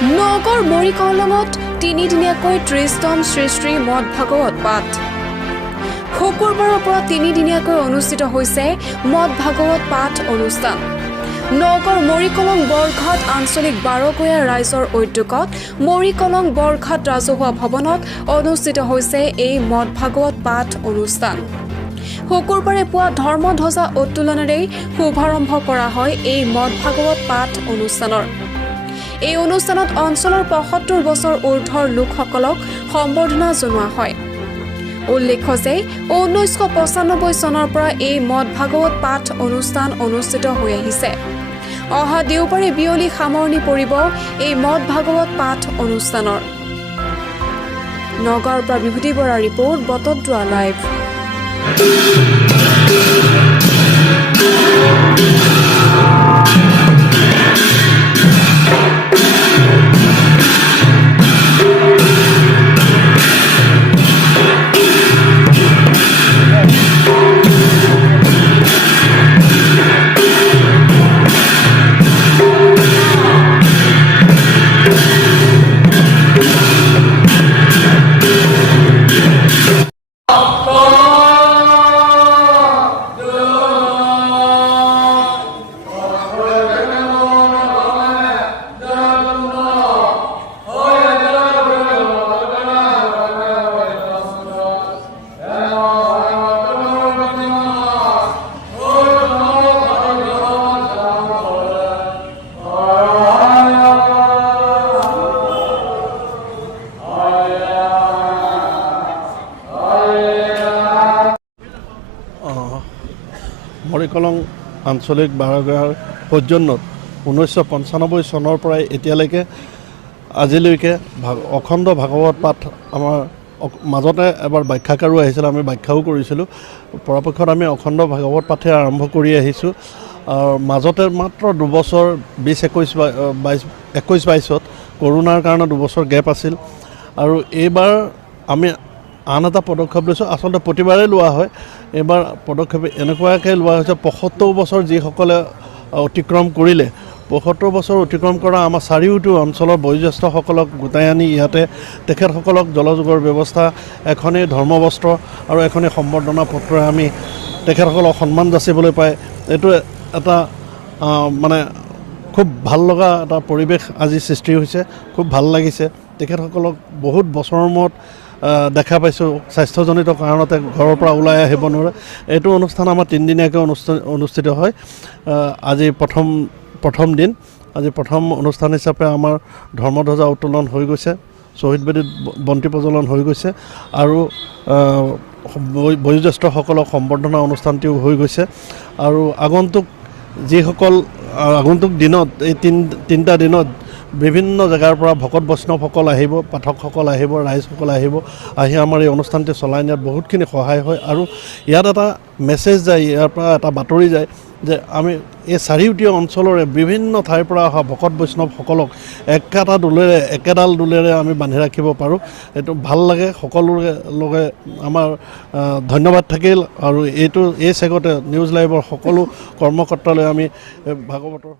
নগৰ মৰিকলঙত তিনিদিনীয়াকৈ ৩০তম শ্ৰী শ্ৰী মদ ভাগৱত পাঠ। শুকুৰবাৰৰ পৰা তিনিদিনীয়াকৈ অনুষ্ঠিত হৈছে মদ ভাগৱত পাঠ অনুষ্ঠান। নগৰ মৰিকলং বৰঘাট আঞ্চলিক বাৰকীয়া ৰাইজৰ উদ্যোগত মৰিকলং বৰঘাট ৰাজহুৱা ভৱনত অনুষ্ঠিত হৈছে এই মদ ভাগৱত পাঠ অনুষ্ঠান। শুকুৰবাৰে পুৱা ধৰ্মধ্বজা উত্তোলনেৰে শুভাৰম্ভ কৰা হয় এই মদ ভাগৱত পাঠ অনুষ্ঠানৰ। এই অনুষ্ঠানত অঞ্চলৰ ৭৫ বছৰ ঊৰ্ধৰ লোকসকলক সম্বৰ্ধনা জনোৱা হয়। উল্লেখ্য যে ১৯৯৫ চনৰ পৰা এই মদ ভাগৱত পাঠ অনুষ্ঠান অনুষ্ঠিত হৈ আহিছে। অহা দেওবাৰে বিয়লি সামৰণি পৰিব এই মদ ভাগৱত পাঠ অনুষ্ঠানৰ। নগাঁৱৰ পৰা বিভূতি বৰাৰ ৰিপৰ্ট, বটদ্ৰৱা লাইভ। মৰিকলং আঞ্চলিক বাৰকীয়াৰ সৌজন্যত ১৯৯৫ চনৰ পৰাই এতিয়ালৈকে আজিলৈকে অখণ্ড ভাগৱত পাঠ আমাৰ মাজতে এবাৰ ব্যাখ্যাকাৰো আহিছিল, আমি ব্যাখ্যাও কৰিছিলোঁ। পৰাপক্ষত আমি অখণ্ড ভাগৱত পাঠে আৰম্ভ কৰি আহিছোঁ। মাজতে মাত্ৰ দুবছৰ ২০২১-২২ত কৰোণাৰ কাৰণে দুবছৰ গেপ আছিল আৰু এইবাৰ আমি আন এটা পদক্ষেপ লৈছোঁ। আচলতে প্ৰতিবাৰেই লোৱা হয়, এইবাৰ পদক্ষেপ এনেকুৱাকৈ লোৱা হৈছে ৭৫ বছৰ যিসকলে অতিক্ৰম কৰিলে, ৭৫ বছৰ অতিক্ৰম কৰা আমাৰ চাৰিওটো অঞ্চলৰ বয়োজ্যেষ্ঠসকলক গোটাই আনি ইয়াতে তেখেতসকলক জলযোগৰ ব্যৱস্থা, এখনেই ধৰ্মবস্ত্ৰ আৰু এখনেই সম্বৰ্ধনা পত্ৰৰে আমি তেখেতসকলক সন্মান যাচিবলৈ পায়। এইটো এটা মানে খুব ভাল লগা এটা পৰিৱেশ আজি সৃষ্টি হৈছে, খুব ভাল লাগিছে। তেখেতসকলক বহুত বছৰৰ মূৰত দেখা পাইছোঁ, স্বাস্থ্যজনিত কাৰণতে ঘৰৰ পৰা ওলাই আহিব নোৱাৰে। এইটো অনুষ্ঠান আমাৰ তিনিদিনীয়াকৈ অনুষ্ঠিত হয়। আজি প্ৰথম দিন, আজি প্ৰথম অনুষ্ঠান হিচাপে আমাৰ ধৰ্মধ্বজা উত্তোলন হৈ গৈছে, শ্বহীদ বেদীত বন্তি প্ৰজ্বলন হৈ গৈছে আৰু বয়োজ্যেষ্ঠসকলক সম্বৰ্ধনা অনুষ্ঠানটিও হৈ গৈছে। আৰু আগন্তুক দিনত এই তিনিটা দিনত বিভিন্ন জেগাৰ পৰা ভকত বৈষ্ণৱসকল আহিব, পাঠকসকল আহিব, ৰাইজসকল আহিব, আহি আমাৰ এই অনুষ্ঠানটি চলাই নিয়াত বহুতখিনি সহায় হয়। আৰু ইয়াত এটা মেছেজ যায়, ইয়াৰ পৰা এটা বাতৰি যায় যে আমি এই চাৰিওটি অঞ্চলৰে বিভিন্ন ঠাইৰ পৰা অহা ভকত বৈষ্ণৱসকলক একেডাল দোলেৰে আমি বান্ধি ৰাখিব পাৰোঁ। এইটো ভাল লাগে, সকলোৰে লগে আমাৰ ধন্যবাদ থাকিল। আৰু এই চেগতে নিউজ লাইভৰ সকলো কৰ্মকৰ্তালৈ আমি ভাগৱতৰ